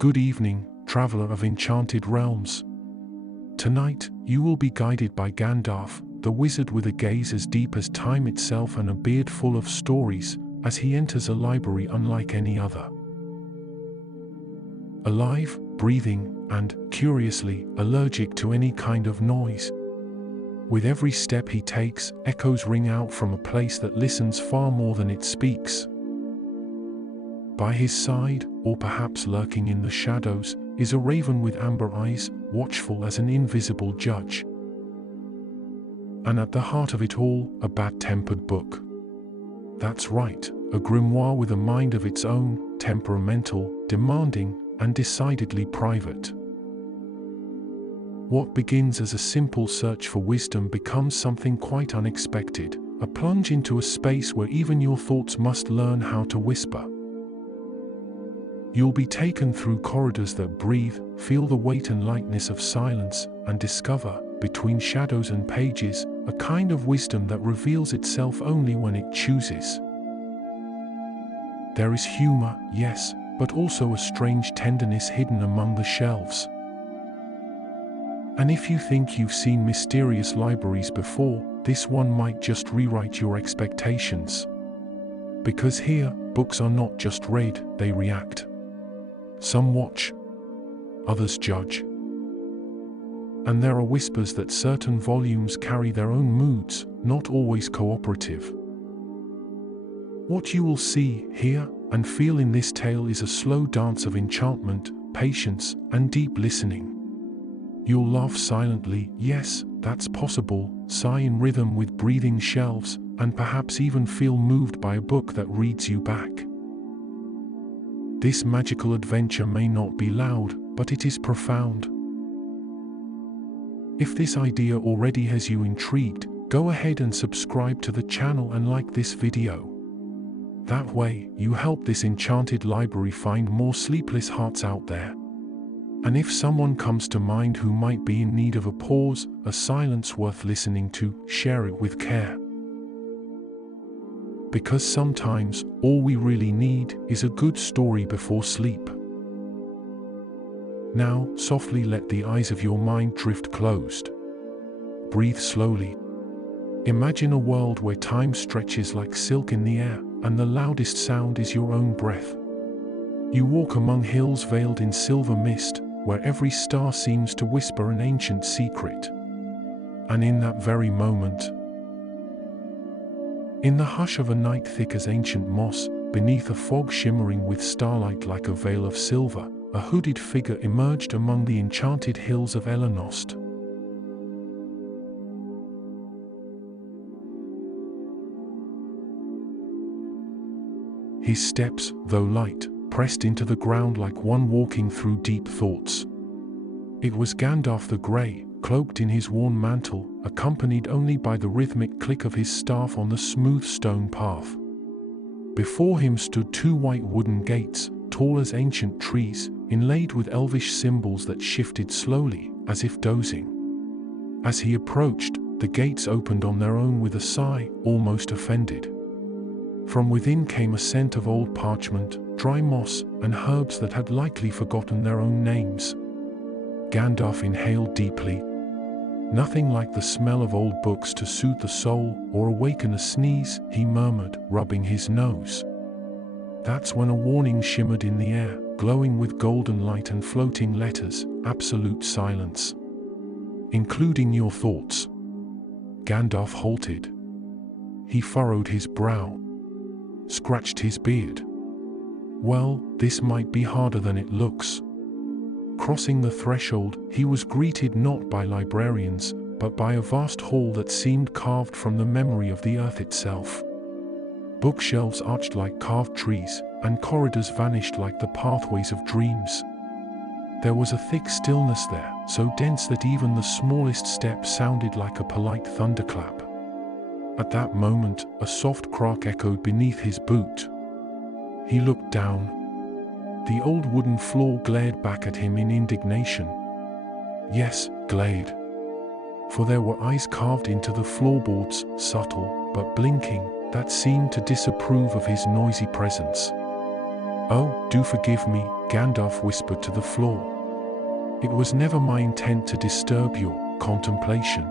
Good evening, traveler of enchanted realms. Tonight, you will be guided by Gandalf, the wizard with a gaze as deep as time itself and a beard full of stories, as he enters a library unlike any other. Alive, breathing, and, curiously, allergic to any kind of noise. With every step he takes, echoes ring out from a place that listens far more than it speaks. By his side, or perhaps lurking in the shadows, is a raven with amber eyes, watchful as an invisible judge. And at the heart of it all, a bad-tempered book. That's right, a grimoire with a mind of its own, temperamental, demanding, and decidedly private. What begins as a simple search for wisdom becomes something quite unexpected, a plunge into a space where even your thoughts must learn how to whisper. You'll be taken through corridors that breathe, feel the weight and lightness of silence, and discover, between shadows and pages, a kind of wisdom that reveals itself only when it chooses. There is humor, yes, but also a strange tenderness hidden among the shelves. And if you think you've seen mysterious libraries before, this one might just rewrite your expectations. Because here, books are not just read, they react. Some watch, others judge. And there are whispers that certain volumes carry their own moods, not always cooperative. What you will see, hear, and feel in this tale is a slow dance of enchantment, patience, and deep listening. You'll laugh silently, yes, that's possible, sigh in rhythm with breathing shelves, and perhaps even feel moved by a book that reads you back. This magical adventure may not be loud, but it is profound. If this idea already has you intrigued, go ahead and subscribe to the channel and like this video. That way, you help this enchanted library find more sleepless hearts out there. And if someone comes to mind who might be in need of a pause, a silence worth listening to, share it with care. Because sometimes, all we really need is a good story before sleep. Now, softly let the eyes of your mind drift closed. Breathe slowly. Imagine a world where time stretches like silk in the air, and the loudest sound is your own breath. You walk among hills veiled in silver mist, where every star seems to whisper an ancient secret. And in that very moment, in the hush of a night thick as ancient moss, beneath a fog shimmering with starlight like a veil of silver, a hooded figure emerged among the enchanted hills of Elenost. His steps, though light, pressed into the ground like one walking through deep thoughts. It was Gandalf the Grey, cloaked in his worn mantle, accompanied only by the rhythmic click of his staff on the smooth stone path. Before him stood two white wooden gates, tall as ancient trees, inlaid with elvish symbols that shifted slowly, as if dozing. As he approached, the gates opened on their own with a sigh, almost offended. From within came a scent of old parchment, dry moss, and herbs that had likely forgotten their own names. Gandalf inhaled deeply. Nothing like the smell of old books to soothe the soul or awaken a sneeze, he murmured, rubbing his nose. That's when a warning shimmered in the air, glowing with golden light and floating letters, absolute silence. Including your thoughts. Gandalf halted. He furrowed his brow. Scratched his beard. Well, this might be harder than it looks. Crossing the threshold, he was greeted not by librarians, but by a vast hall that seemed carved from the memory of the earth itself. Bookshelves arched like carved trees, and corridors vanished like the pathways of dreams. There was a thick stillness there, so dense that even the smallest step sounded like a polite thunderclap. At that moment, a soft crack echoed beneath his boot. He looked down. The old wooden floor glared back at him in indignation. Yes, glared. For there were eyes carved into the floorboards, subtle, but blinking, that seemed to disapprove of his noisy presence. "Oh, do forgive me," Gandalf whispered to the floor. "It was never my intent to disturb your contemplation."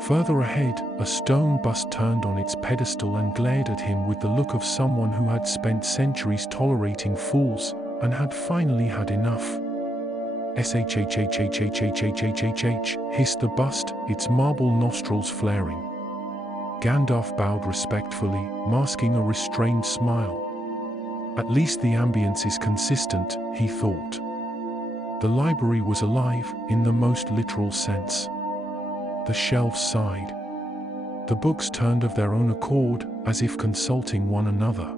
Further ahead, a stone bust turned on its pedestal and glared at him with the look of someone who had spent centuries tolerating fools and had finally had enough. "Shhhhhhhhhhhh," hissed the bust, its marble nostrils flaring. Gandalf bowed respectfully, masking a restrained smile. At least the ambience is consistent, he thought. The library was alive, in the most literal sense. The shelves sighed. The books turned of their own accord, as if consulting one another.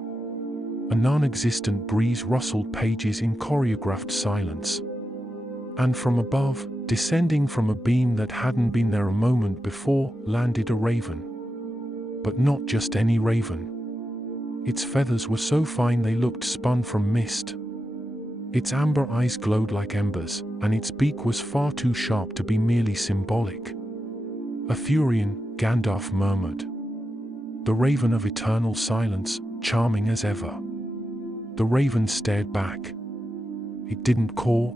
A non-existent breeze rustled pages in choreographed silence. And from above, descending from a beam that hadn't been there a moment before, landed a raven. But not just any raven. Its feathers were so fine they looked spun from mist. Its amber eyes glowed like embers, and its beak was far too sharp to be merely symbolic. "Arthurian," Gandalf murmured. "The raven of eternal silence, charming as ever." The raven stared back. It didn't caw.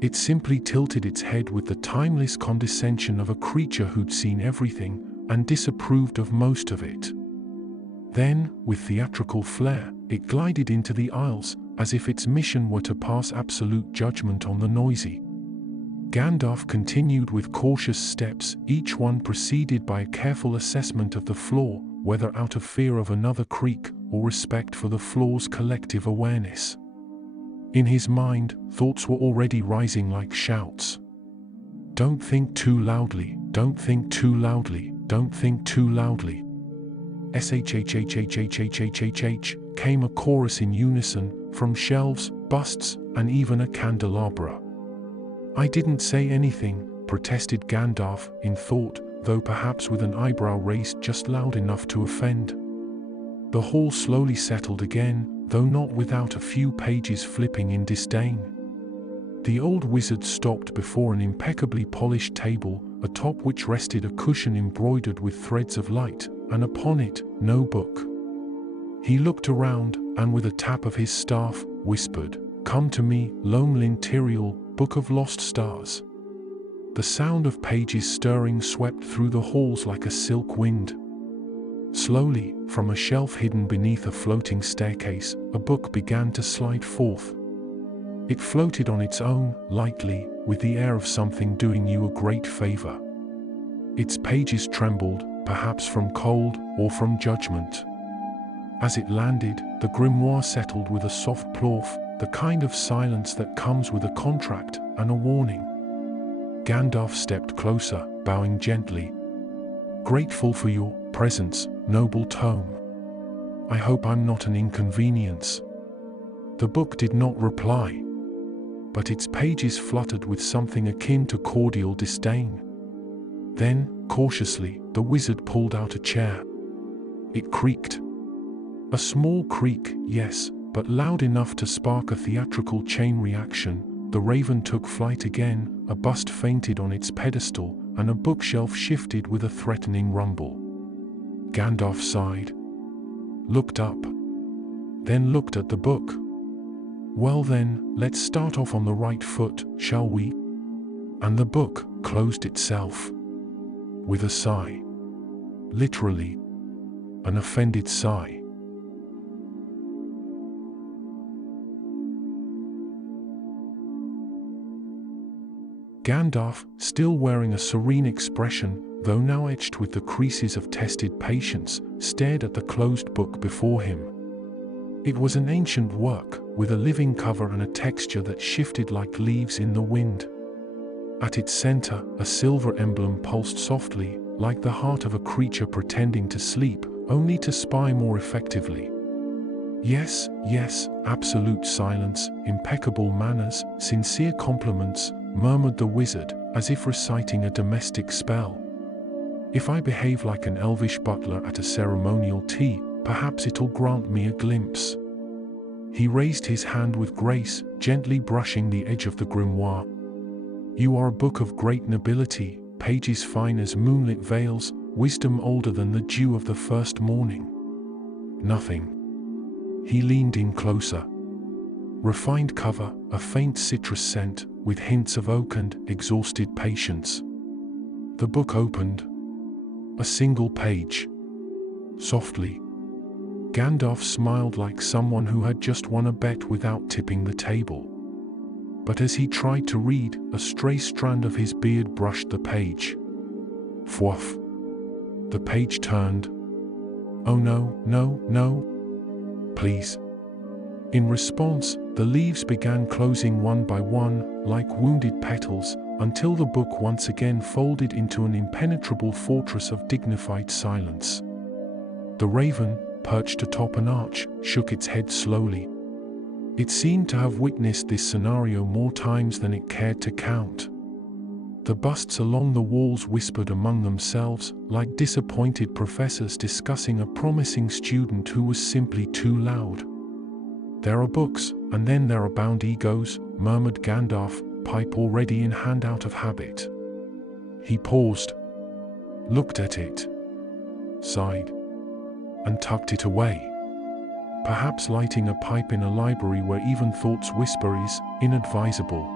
It simply tilted its head with the timeless condescension of a creature who'd seen everything and disapproved of most of it. Then, with theatrical flair, it glided into the aisles, as if its mission were to pass absolute judgment on the noisy. Gandalf continued with cautious steps, each one preceded by a careful assessment of the floor, whether out of fear of another creak or respect for the floor's collective awareness. In his mind, thoughts were already rising like shouts. "Don't think too loudly, don't think too loudly, don't think too loudly." "Shhhhhhhhhh," came a chorus in unison, from shelves, busts, and even a candelabra. "I didn't say anything," protested Gandalf, in thought, though perhaps with an eyebrow raised just loud enough to offend. The hall slowly settled again, though not without a few pages flipping in disdain. The old wizard stopped before an impeccably polished table, atop which rested a cushion embroidered with threads of light, and upon it, no book. He looked around, and with a tap of his staff, whispered, "Come to me, Lone Tyriel, Book of Lost Stars." The sound of pages stirring swept through the halls like a silk wind. Slowly, from a shelf hidden beneath a floating staircase, a book began to slide forth. It floated on its own, lightly, with the air of something doing you a great favor. Its pages trembled, perhaps from cold or from judgment. As it landed, the grimoire settled with a soft plorf, the kind of silence that comes with a contract and a warning. Gandalf stepped closer, bowing gently. "Grateful for your presence, noble tome. I hope I'm not an inconvenience." The book did not reply, but its pages fluttered with something akin to cordial disdain. Then, cautiously, the wizard pulled out a chair. It creaked. A small creak, yes, but loud enough to spark a theatrical chain reaction. The raven took flight again, a bust fainted on its pedestal, and a bookshelf shifted with a threatening rumble. Gandalf sighed, looked up, then looked at the book. "Well then, let's start off on the right foot, shall we?" And the book closed itself. With a sigh. Literally. An offended sigh. Gandalf, still wearing a serene expression, though now etched with the creases of tested patience, stared at the closed book before him. It was an ancient work, with a living cover and a texture that shifted like leaves in the wind. At its center, a silver emblem pulsed softly, like the heart of a creature pretending to sleep, only to spy more effectively. Yes, yes, absolute silence, impeccable manners, sincere compliments, murmured the wizard, as if reciting a domestic spell. "If I behave like an elvish butler at a ceremonial tea, perhaps it'll grant me a glimpse." He raised his hand with grace, gently brushing the edge of the grimoire. "You are a book of great nobility, pages fine as moonlit veils, wisdom older than the dew of the first morning." "Nothing," He leaned in closer. Refined cover, a faint citrus scent, with hints of oak and exhausted patience. The book opened. A single page. Softly. Gandalf smiled like someone who had just won a bet without tipping the table. But as he tried to read, a stray strand of his beard brushed the page. Fwoof. The page turned. Oh no, no, no. Please. In response, the leaves began closing one by one, like wounded petals, until the book once again folded into an impenetrable fortress of dignified silence. The raven, perched atop an arch, shook its head slowly. It seemed to have witnessed this scenario more times than it cared to count. The busts along the walls whispered among themselves, like disappointed professors discussing a promising student who was simply too loud. There are books, and then there are bound egos, murmured Gandalf, pipe already in hand out of habit. He paused, looked at it, sighed, and tucked it away. Perhaps lighting a pipe in a library where even thoughts whisper is inadvisable.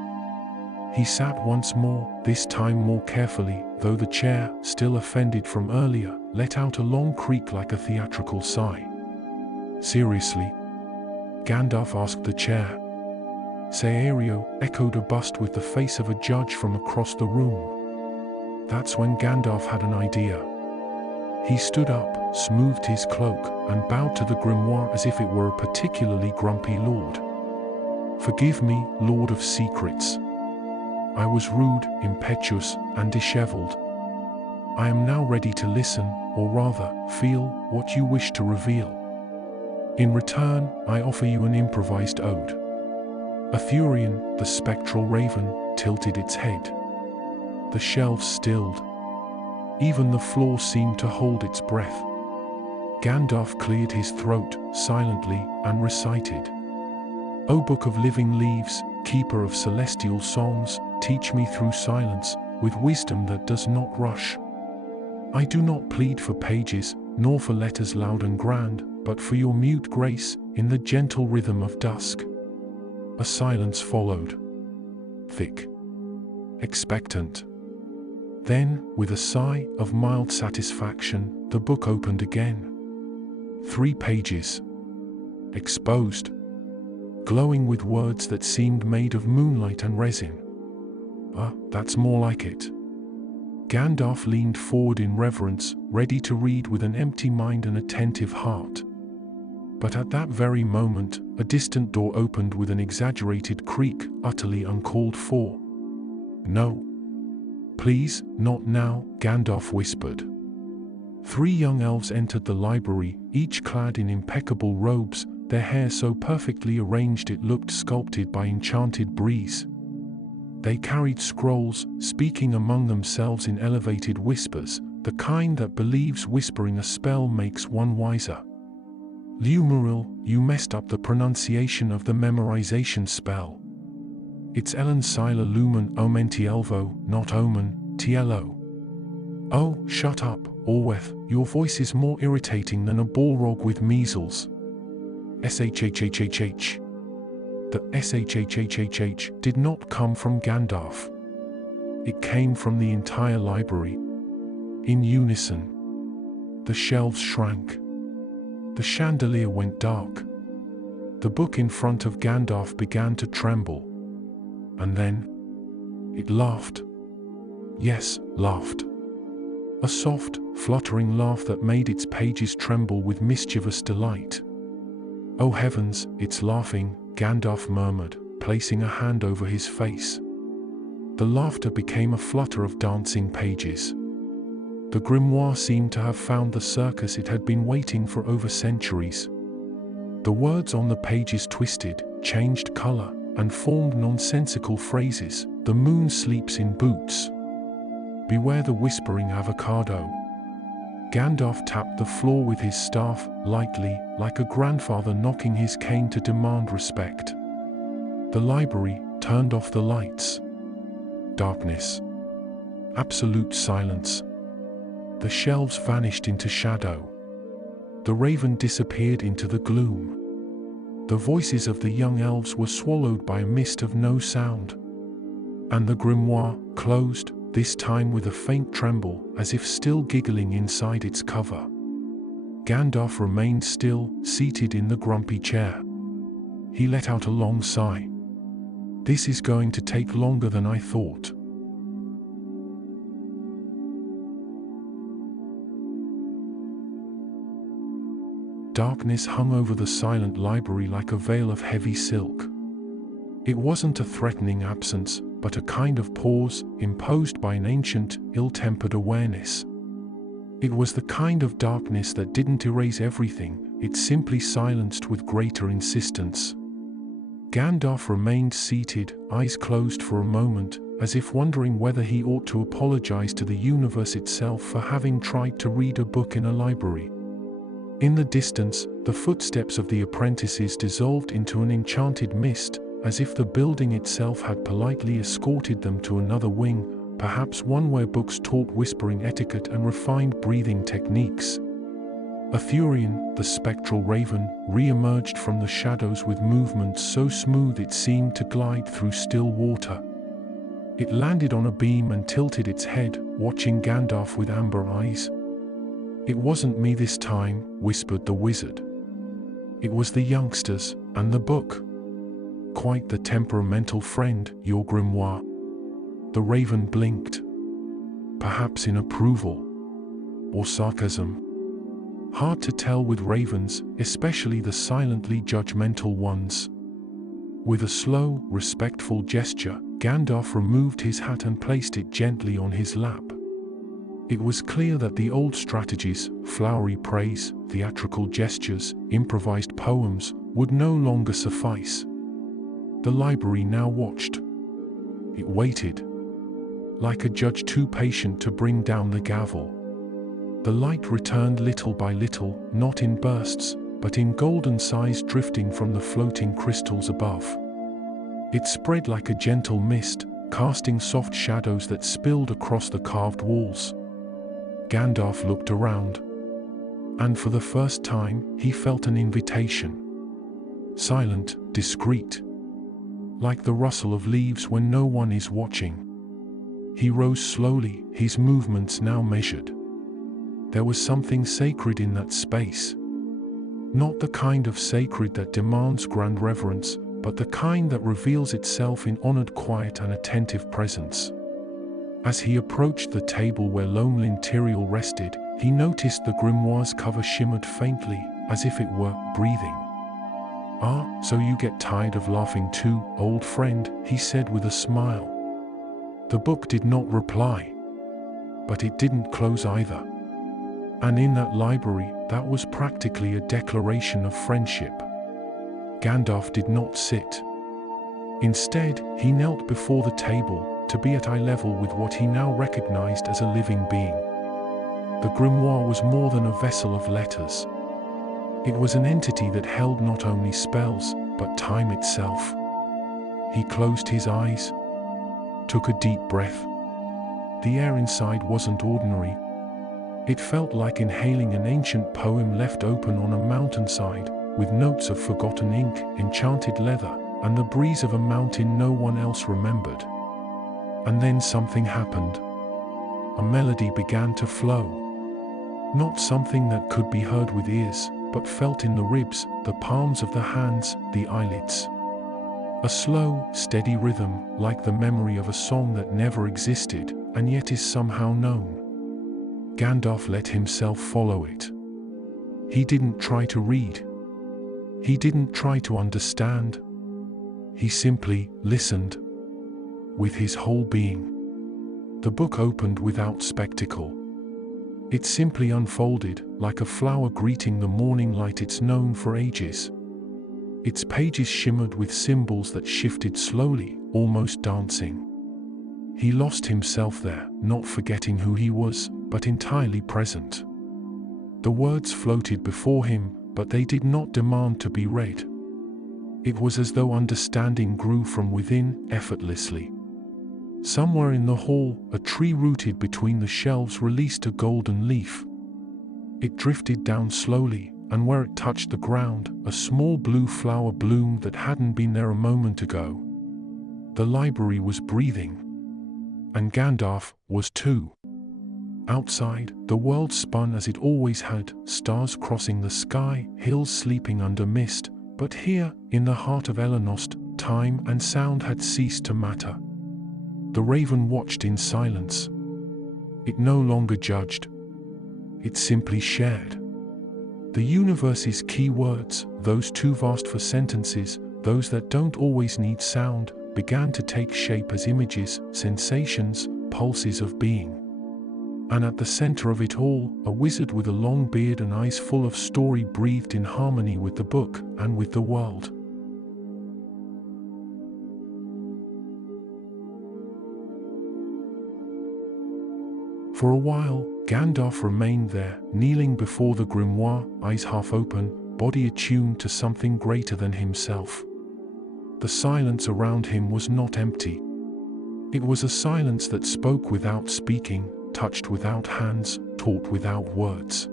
He sat once more, this time more carefully, though the chair, still offended from earlier, let out a long creak like a theatrical sigh. Seriously? Gandalf asked the chair. Seario, echoed a bust with the face of a judge from across the room. That's when Gandalf had an idea. He stood up, smoothed his cloak, and bowed to the grimoire as if it were a particularly grumpy lord. Forgive me, Lord of Secrets. I was rude, impetuous, and disheveled. I am now ready to listen, or rather, feel, what you wish to reveal. In return, I offer you an improvised ode. Athurian, the spectral raven, tilted its head. The shelves stilled. Even the floor seemed to hold its breath. Gandalf cleared his throat, silently, and recited. O Book of Living Leaves, keeper of celestial songs, teach me through silence, with wisdom that does not rush. I do not plead for pages, nor for letters loud and grand, but for your mute grace, in the gentle rhythm of dusk. A silence followed. Thick. Expectant. Then, with a sigh of mild satisfaction, the book opened again. 3 pages. Exposed. Glowing with words that seemed made of moonlight and resin. That's more like it. Gandalf leaned forward in reverence, ready to read with an empty mind and attentive heart. But at that very moment, a distant door opened with an exaggerated creak, utterly uncalled for. No. Please, not now, Gandalf whispered. 3 young elves entered the library, each clad in impeccable robes, their hair so perfectly arranged it looked sculpted by enchanted breeze. They carried scrolls, speaking among themselves in elevated whispers, the kind that believes whispering a spell makes one wiser. Lumuril, you messed up the pronunciation of the memorization spell. It's Elensila Lumen Omentielvo, not Omen, Tielo. Oh, shut up, Orweth, your voice is more irritating than a Balrog with measles. SHHHHH. The SHHHHH did not come from Gandalf. It came from the entire library. In unison. The shelves shrank. The chandelier went dark. The book in front of Gandalf began to tremble. And then it laughed. Yes, laughed. A soft, fluttering laugh that made its pages tremble with mischievous delight. Oh heavens, it's laughing, Gandalf murmured, placing a hand over his face. The laughter became a flutter of dancing pages. The grimoire seemed to have found the circus it had been waiting for over centuries. The words on the pages twisted, changed color, and formed nonsensical phrases. The moon sleeps in boots. Beware the whispering avocado. Gandalf tapped the floor with his staff, lightly, like a grandfather knocking his cane to demand respect. The library turned off the lights. Darkness. Absolute silence. The shelves vanished into shadow. The raven disappeared into the gloom. The voices of the young elves were swallowed by a mist of no sound. And the grimoire closed, this time with a faint tremble, as if still giggling inside its cover. Gandalf remained still, seated in the grumpy chair. He let out a long sigh. This is going to take longer than I thought. Darkness hung over the silent library like a veil of heavy silk. It wasn't a threatening absence, but a kind of pause, imposed by an ancient, ill-tempered awareness. It was the kind of darkness that didn't erase everything, it simply silenced with greater insistence. Gandalf remained seated, eyes closed for a moment, as if wondering whether he ought to apologize to the universe itself for having tried to read a book in a library. In the distance, the footsteps of the apprentices dissolved into an enchanted mist, as if the building itself had politely escorted them to another wing, perhaps one where books taught whispering etiquette and refined breathing techniques. Athurian, the spectral raven, re-emerged from the shadows with movements so smooth it seemed to glide through still water. It landed on a beam and tilted its head, watching Gandalf with amber eyes. "It wasn't me this time," whispered the wizard. "It was the youngsters, and the book. Quite the temperamental friend, your grimoire." The raven blinked. Perhaps in approval. Or sarcasm. Hard to tell with ravens, especially the silently judgmental ones. With a slow, respectful gesture, Gandalf removed his hat and placed it gently on his lap. It was clear that the old strategies, flowery praise, theatrical gestures, improvised poems, would no longer suffice. The library now watched. It waited. Like a judge too patient to bring down the gavel. The light returned little by little, not in bursts, but in golden sighs drifting from the floating crystals above. It spread like a gentle mist, casting soft shadows that spilled across the carved walls. Gandalf looked around. And for the first time, he felt an invitation. Silent, discreet. Like the rustle of leaves when no one is watching. He rose slowly, his movements now measured. There was something sacred in that space. Not the kind of sacred that demands grand reverence, but the kind that reveals itself in honored quiet and attentive presence. As he approached the table where Lone Tyriel rested, he noticed the grimoire's cover shimmered faintly, as if it were breathing. "Ah, so you get tired of laughing too, old friend," he said with a smile. The book did not reply. But it didn't close either. And in that library, that was practically a declaration of friendship. Gandalf did not sit. Instead, he knelt before the table, to be at eye level with what he now recognized as a living being. The grimoire was more than a vessel of letters. It was an entity that held not only spells, but time itself. He closed his eyes, took a deep breath. The air inside wasn't ordinary. It felt like inhaling an ancient poem left open on a mountainside, with notes of forgotten ink, enchanted leather, and the breeze of a mountain no one else remembered. And then something happened. A melody began to flow. Not something that could be heard with ears, but felt in the ribs, the palms of the hands, the eyelids. A slow, steady rhythm, like the memory of a song that never existed, and yet is somehow known. Gandalf let himself follow it. He didn't try to read. He didn't try to understand. He simply listened. With his whole being. The book opened without spectacle. It simply unfolded, like a flower greeting the morning light it's known for ages. Its pages shimmered with symbols that shifted slowly, almost dancing. He lost himself there, not forgetting who he was, but entirely present. The words floated before him, but they did not demand to be read. It was as though understanding grew from within, effortlessly. Somewhere in the hall, a tree rooted between the shelves released a golden leaf. It drifted down slowly, and where it touched the ground, a small blue flower bloomed that hadn't been there a moment ago. The library was breathing. And Gandalf was too. Outside, the world spun as it always had, stars crossing the sky, hills sleeping under mist, but here, in the heart of Elenost, time and sound had ceased to matter. The raven watched in silence. It no longer judged. It simply shared. The universe's key words, those too vast for sentences, those that don't always need sound, began to take shape as images, sensations, pulses of being. And at the center of it all, a wizard with a long beard and eyes full of story breathed in harmony with the book and with the world. For a while, Gandalf remained there, kneeling before the grimoire, eyes half open, body attuned to something greater than himself. The silence around him was not empty. It was a silence that spoke without speaking, touched without hands, taught without words.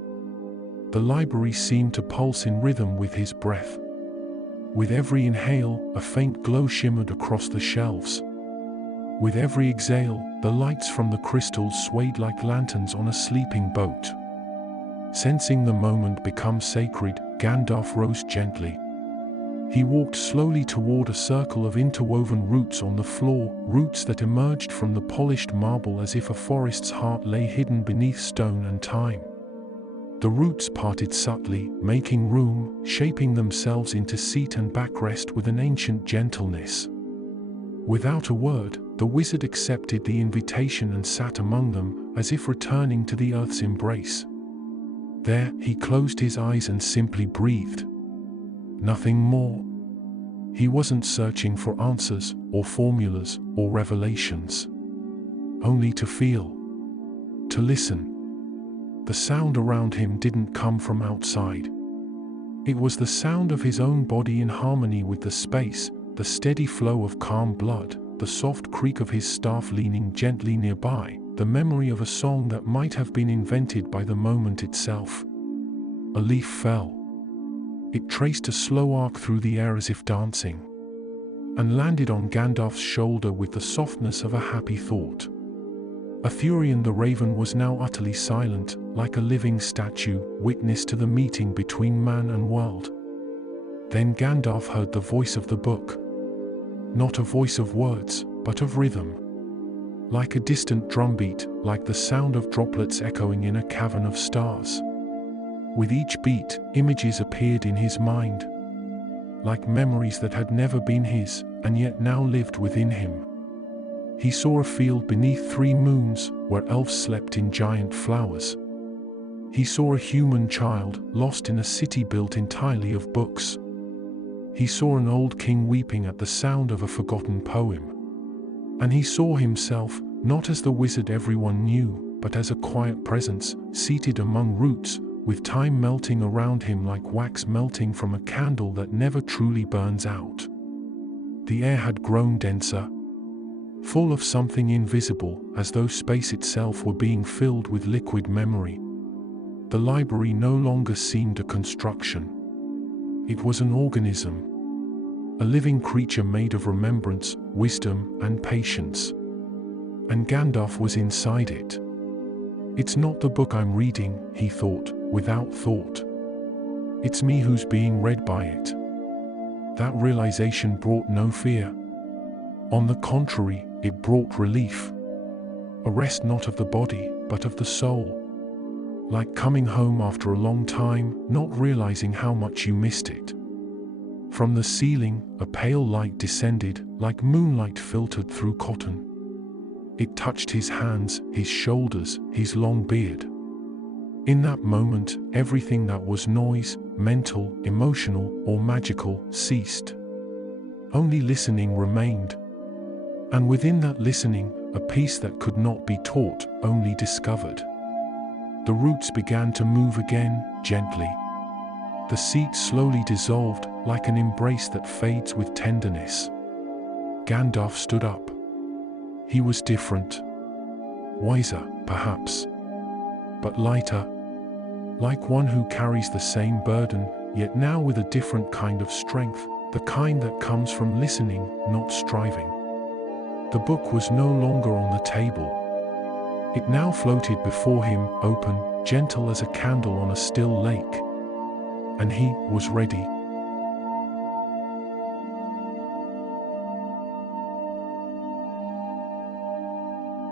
The library seemed to pulse in rhythm with his breath. With every inhale, a faint glow shimmered across the shelves. With every exhale, the lights from the crystals swayed like lanterns on a sleeping boat. Sensing the moment become sacred, Gandalf rose gently. He walked slowly toward a circle of interwoven roots on the floor, roots that emerged from the polished marble as if a forest's heart lay hidden beneath stone and time. The roots parted subtly, making room, shaping themselves into seat and backrest with an ancient gentleness. Without a word, the wizard accepted the invitation and sat among them, as if returning to the earth's embrace. There, he closed his eyes and simply breathed. Nothing more. He wasn't searching for answers, or formulas, or revelations. Only to feel. To listen. The sound around him didn't come from outside. It was the sound of his own body in harmony with the space, the steady flow of calm blood, the soft creak of his staff leaning gently nearby, the memory of a song that might have been invented by the moment itself. A leaf fell. It traced a slow arc through the air as if dancing, and landed on Gandalf's shoulder with the softness of a happy thought. Athurian the raven was now utterly silent, like a living statue, witness to the meeting between man and world. Then Gandalf heard the voice of the book. Not a voice of words, but of rhythm. Like a distant drumbeat, like the sound of droplets echoing in a cavern of stars. With each beat, images appeared in his mind, like memories that had never been his, and yet now lived within him. He saw a field beneath 3 moons, where elves slept in giant flowers. He saw a human child, lost in a city built entirely of books. He saw an old king weeping at the sound of a forgotten poem. And he saw himself, not as the wizard everyone knew, but as a quiet presence, seated among roots, with time melting around him like wax melting from a candle that never truly burns out. The air had grown denser, full of something invisible, as though space itself were being filled with liquid memory. The library no longer seemed a construction. It was an organism, a living creature made of remembrance, wisdom, and patience. And Gandalf was inside it. It's not the book I'm reading, he thought, without thought. It's me who's being read by it. That realization brought no fear. On the contrary, it brought relief. A rest not of the body, but of the soul. Like coming home after a long time, not realizing how much you missed it. From the ceiling, a pale light descended, like moonlight filtered through cotton. It touched his hands, his shoulders, his long beard. In that moment, everything that was noise, mental, emotional, or magical, ceased. Only listening remained. And within that listening, a peace that could not be taught, only discovered. The roots began to move again, gently. The seat slowly dissolved, like an embrace that fades with tenderness. Gandalf stood up. He was different. Wiser, perhaps. But lighter. like one who carries the same burden, yet now with a different kind of strength, the kind that comes from listening, not striving. The book was no longer on the table. It now floated before him, open, gentle as a candle on a still lake. And he was ready.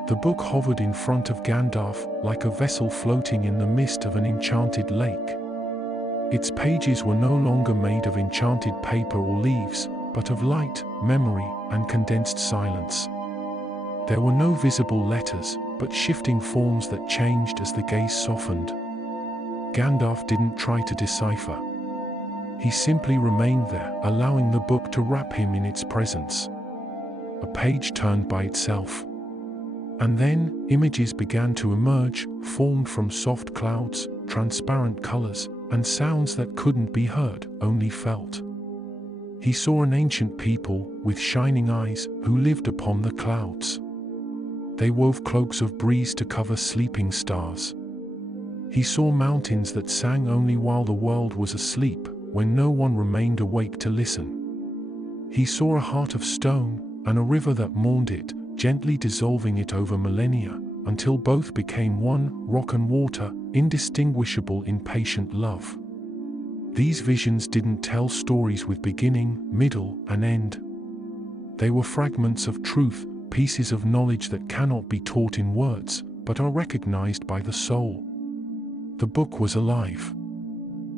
The book hovered in front of Gandalf, like a vessel floating in the mist of an enchanted lake. Its pages were no longer made of enchanted paper or leaves, but of light, memory, and condensed silence. There were no visible letters, but shifting forms that changed as the gaze softened. Gandalf didn't try to decipher. He simply remained there, allowing the book to wrap him in its presence. A page turned by itself. And then, images began to emerge, formed from soft clouds, transparent colors, and sounds that couldn't be heard, only felt. He saw an ancient people, with shining eyes, who lived upon the clouds. They wove cloaks of breeze to cover sleeping stars. He saw mountains that sang only while the world was asleep, when no one remained awake to listen. He saw a heart of stone, and a river that mourned it, gently dissolving it over millennia, until both became one, rock and water, indistinguishable in patient love. These visions didn't tell stories with beginning, middle, and end. They were fragments of truth, pieces of knowledge that cannot be taught in words, but are recognized by the soul. The book was alive.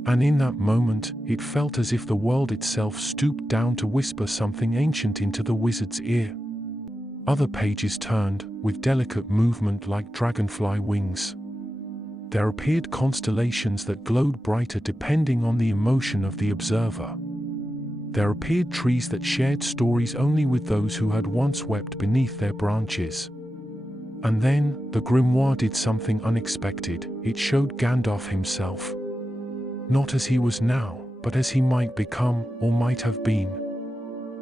And in that moment, it felt as if the world itself stooped down to whisper something ancient into the wizard's ear. Other pages turned, with delicate movement like dragonfly wings. There appeared constellations that glowed brighter depending on the emotion of the observer. There appeared trees that shared stories only with those who had once wept beneath their branches. And then, the grimoire did something unexpected. It showed Gandalf himself. Not as he was now, but as he might become, or might have been.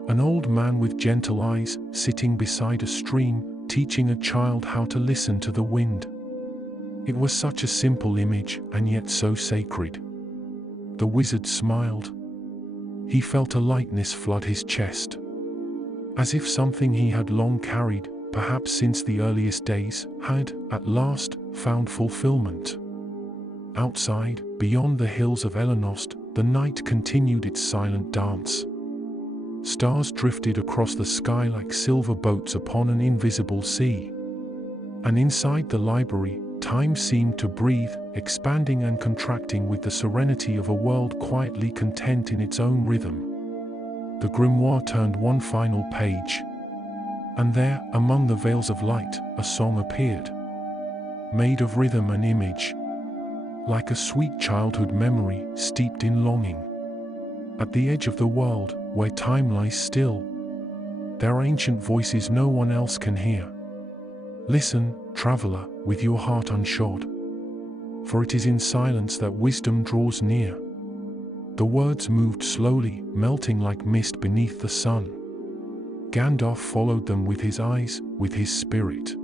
An old man with gentle eyes, sitting beside a stream, teaching a child how to listen to the wind. It was such a simple image, and yet so sacred. The wizard smiled. He felt a lightness flood his chest. As if something he had long carried, perhaps since the earliest days, had, at last, found fulfillment. Outside, beyond the hills of Elenost, the night continued its silent dance. Stars drifted across the sky like silver boats upon an invisible sea. And inside the library, time seemed to breathe, expanding and contracting with the serenity of a world quietly content in its own rhythm. The grimoire turned one final page. And there, among the veils of light, a song appeared. Made of rhythm and image. Like a sweet childhood memory, steeped in longing. At the edge of the world, where time lies still, there are ancient voices no one else can hear. Listen, traveler, with your heart unshod. For it is in silence that wisdom draws near. The words moved slowly, melting like mist beneath the sun. Gandalf followed them with his eyes, with his spirit.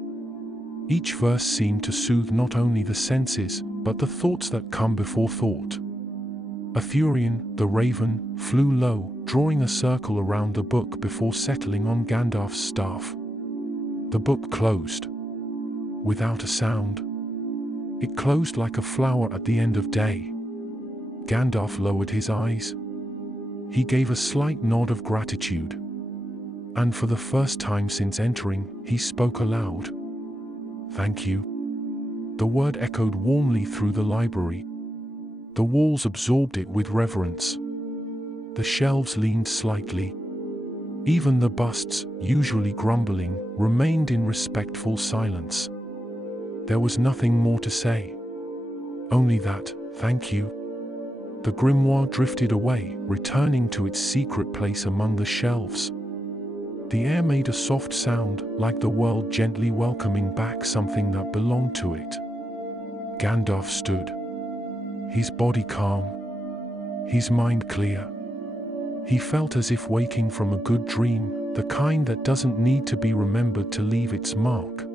Each verse seemed to soothe not only the senses, but the thoughts that come before thought. Athurian, the raven, flew low, drawing a circle around the book before settling on Gandalf's staff. The book closed. Without a sound. It closed like a flower at the end of day. Gandalf lowered his eyes. He gave a slight nod of gratitude. And for the first time since entering, he spoke aloud. "Thank you." The word echoed warmly through the library. The walls absorbed it with reverence. The shelves leaned slightly. Even the busts, usually grumbling, remained in respectful silence. There was nothing more to say. Only that, "Thank you." The grimoire drifted away, returning to its secret place among the shelves. The air made a soft sound, like the world gently welcoming back something that belonged to it. Gandalf stood. His body calm. His mind clear. He felt as if waking from a good dream, the kind that doesn't need to be remembered to leave its mark.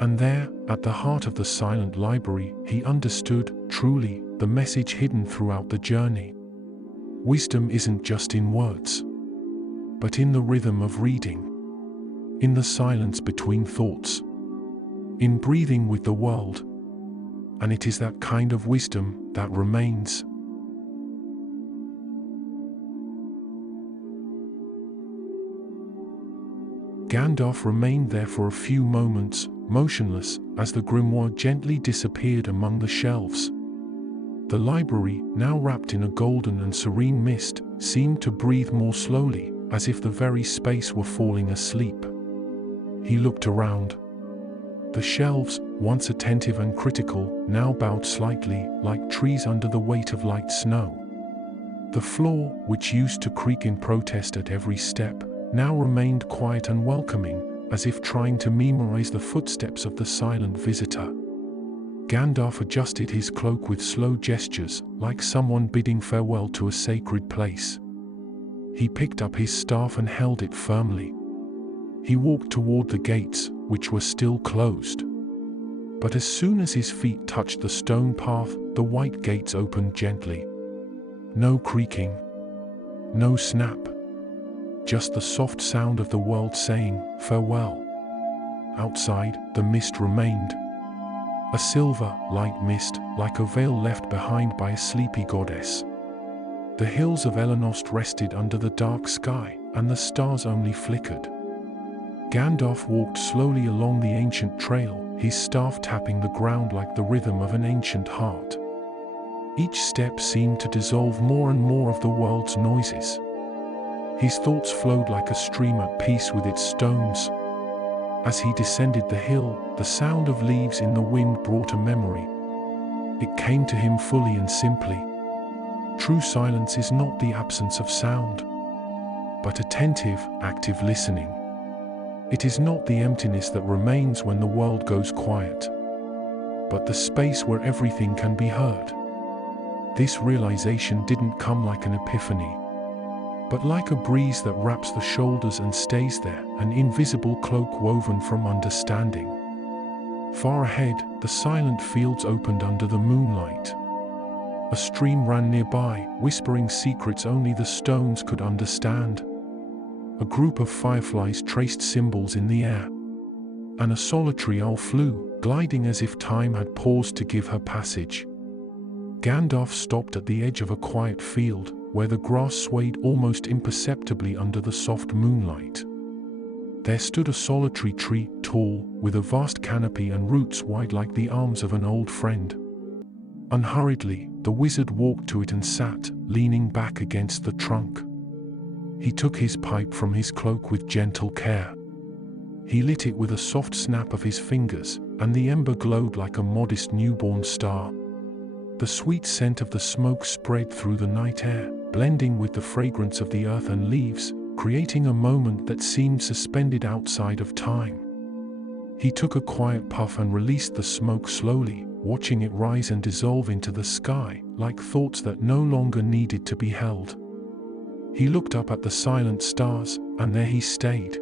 And there, at the heart of the silent library, he understood, truly, the message hidden throughout the journey. Wisdom isn't just in words, but in the rhythm of reading, in the silence between thoughts, in breathing with the world. And it is that kind of wisdom that remains. Gandalf remained there for a few moments, motionless, as the grimoire gently disappeared among the shelves. The library, now wrapped in a golden and serene mist, seemed to breathe more slowly, as if the very space were falling asleep. He looked around. The shelves, once attentive and critical, now bowed slightly, like trees under the weight of light snow. The floor, which used to creak in protest at every step, now remained quiet and welcoming, as if trying to memorize the footsteps of the silent visitor. Gandalf adjusted his cloak with slow gestures, like someone bidding farewell to a sacred place. He picked up his staff and held it firmly. He walked toward the gates, which were still closed. But as soon as his feet touched the stone path, the white gates opened gently. No creaking, no snap. Just the soft sound of the world saying, farewell. Outside, the mist remained. A silver, light mist, like a veil left behind by a sleepy goddess. The hills of Elenost rested under the dark sky, and the stars only flickered. Gandalf walked slowly along the ancient trail, his staff tapping the ground like the rhythm of an ancient heart. Each step seemed to dissolve more and more of the world's noises. His thoughts flowed like a stream at peace with its stones. As he descended the hill, the sound of leaves in the wind brought a memory. It came to him fully and simply. True silence is not the absence of sound, but attentive, active listening. It is not the emptiness that remains when the world goes quiet, but the space where everything can be heard. This realization didn't come like an epiphany, but like a breeze that wraps the shoulders and stays there, an invisible cloak woven from understanding. Far ahead, the silent fields opened under the moonlight. A stream ran nearby, whispering secrets only the stones could understand. A group of fireflies traced symbols in the air, and a solitary owl flew, gliding as if time had paused to give her passage. Gandalf stopped at the edge of a quiet field, where the grass swayed almost imperceptibly under the soft moonlight. There stood a solitary tree, tall, with a vast canopy and roots wide like the arms of an old friend. Unhurriedly, the wizard walked to it and sat, leaning back against the trunk. He took his pipe from his cloak with gentle care. He lit it with a soft snap of his fingers, and the ember glowed like a modest newborn star. The sweet scent of the smoke spread through the night air, blending with the fragrance of the earth and leaves, creating a moment that seemed suspended outside of time. He took a quiet puff and released the smoke slowly, watching it rise and dissolve into the sky, like thoughts that no longer needed to be held. He looked up at the silent stars, and there he stayed.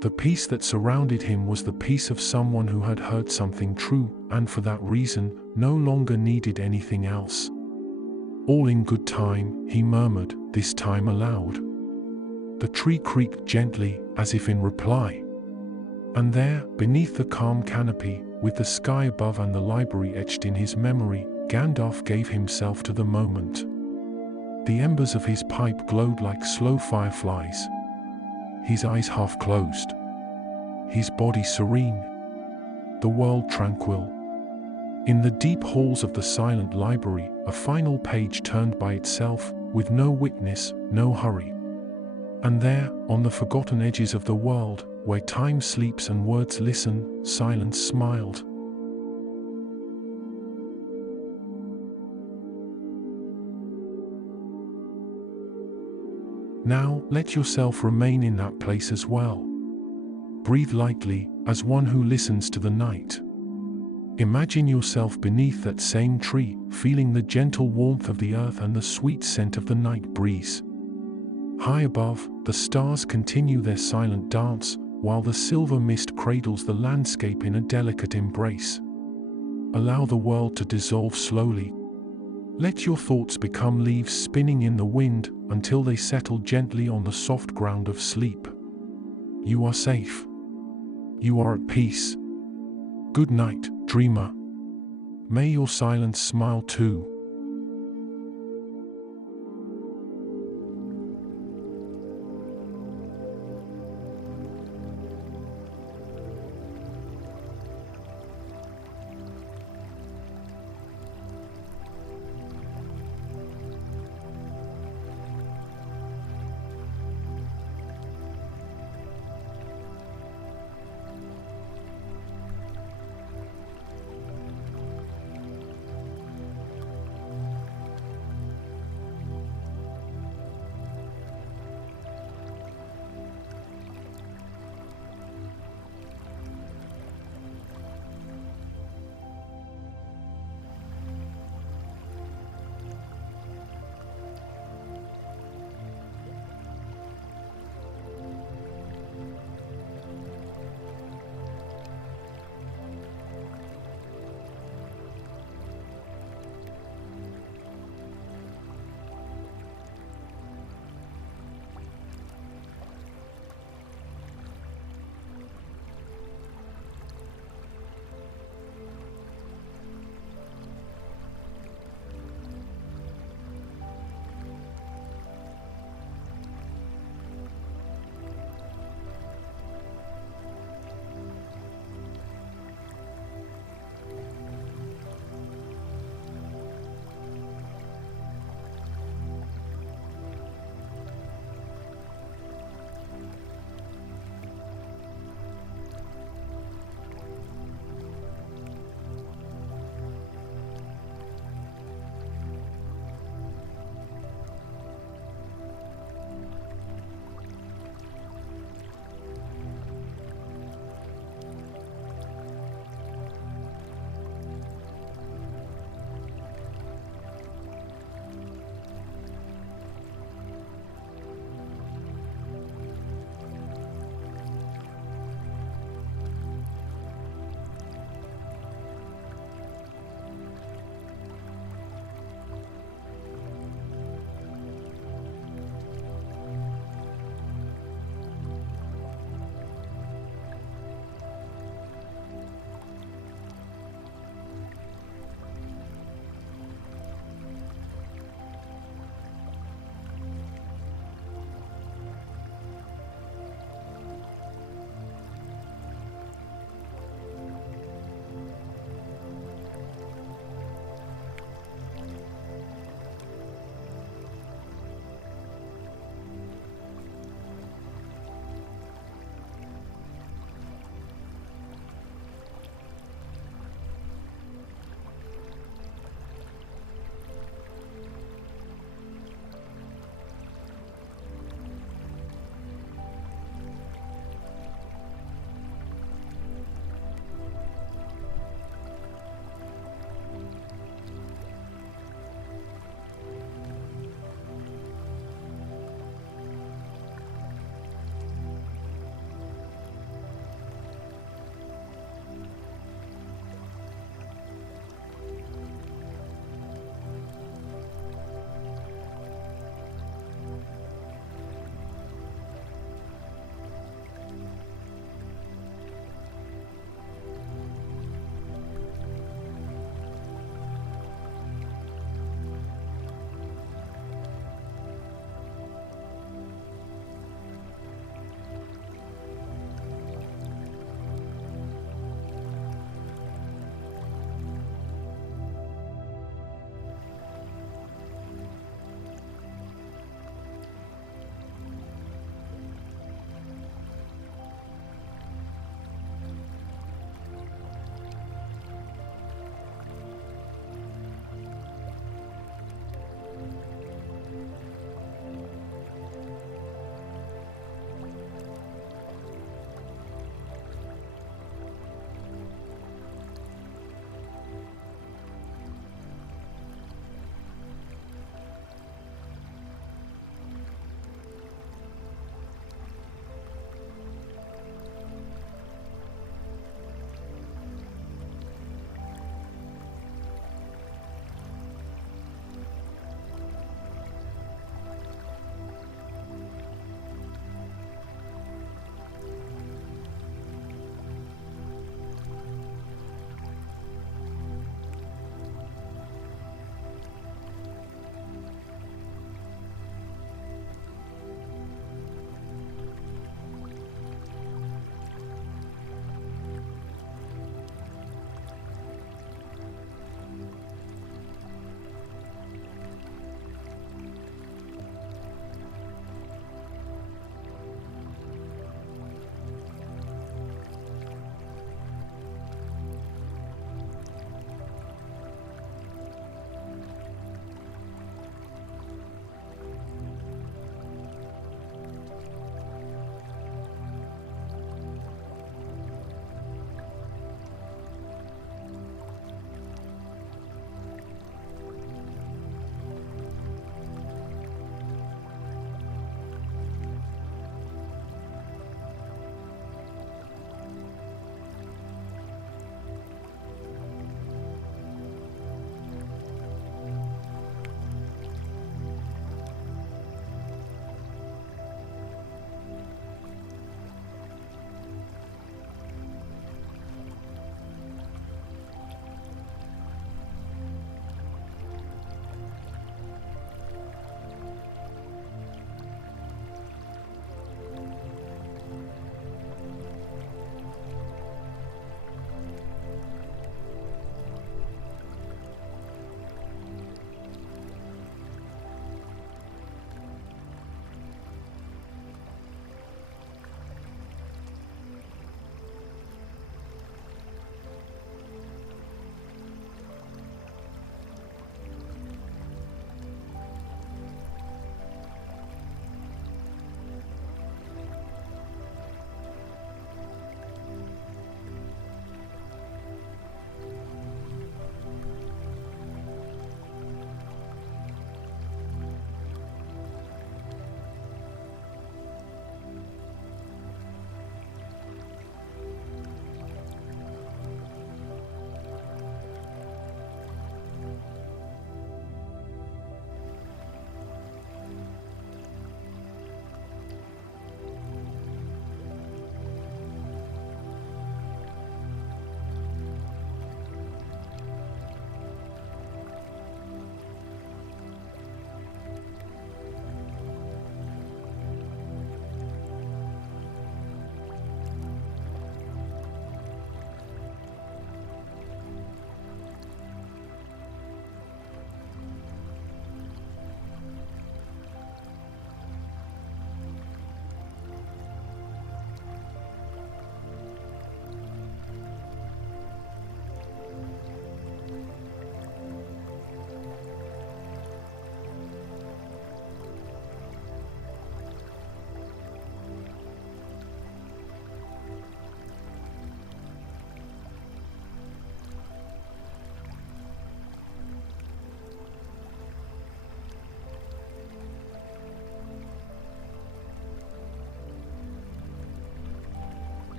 The peace that surrounded him was the peace of someone who had heard something true, and for that reason, no longer needed anything else. All in good time, he murmured, this time aloud. The tree creaked gently, as if in reply. And there, beneath the calm canopy, with the sky above and the library etched in his memory, Gandalf gave himself to the moment. The embers of his pipe glowed like slow fireflies. His eyes half closed. His body serene. The world tranquil. In the deep halls of the silent library, a final page turned by itself, with no witness, no hurry. And there, on the forgotten edges of the world, where time sleeps and words listen, silence smiled. Now, let yourself remain in that place as well. Breathe lightly, as one who listens to the night. Imagine yourself beneath that same tree, feeling the gentle warmth of the earth and the sweet scent of the night breeze. High above, the stars continue their silent dance, while the silver mist cradles the landscape in a delicate embrace. Allow the world to dissolve slowly. Let your thoughts become leaves spinning in the wind until they settle gently on the soft ground of sleep. You are safe. You are at peace. Good night, dreamer. May your silence smile too.